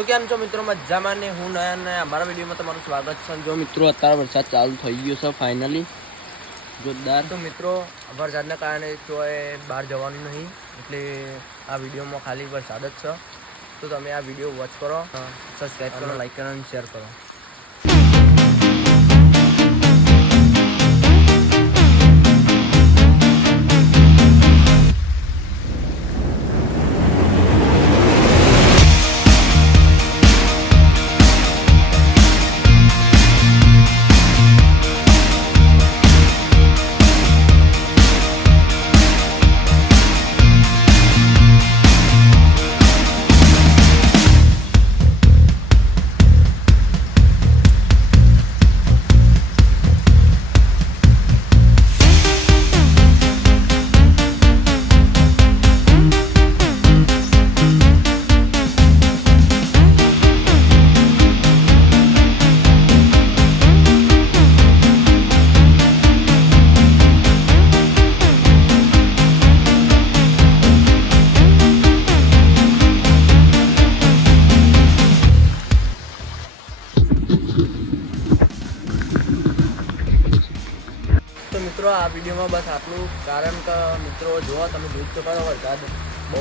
તો કેમ છો મિત્રો? મજામાં ને હું નયા ને અમારા વિડીયોમાં તમારું સ્વાગત છે. જો મિત્રો અત્યારે વરસાદ ચાલુ થઈ ગયો છે ફાઇનલી જોરદાર. તો મિત્રો વરસાદના કારણે કોઈ બહાર જવાનું નહીં, એટલે આ વિડીયોમાં ખાલી વરસાદ જ છે. તો તમે આ વિડીયો વોચ કરો, સબસ્ક્રાઈબ કરો, લાઈક કરો અને શેર કરો. તો મિત્રો આ વિડીયોમાં બસ આટલું, કારણ કે મિત્રો જુઓ તમે જોઈ શકો છો વરસાદ બહુ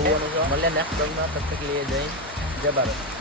મળે નેક્સ્ટ બ્લોગમાં. તબ તક લઈએ જય ભારત.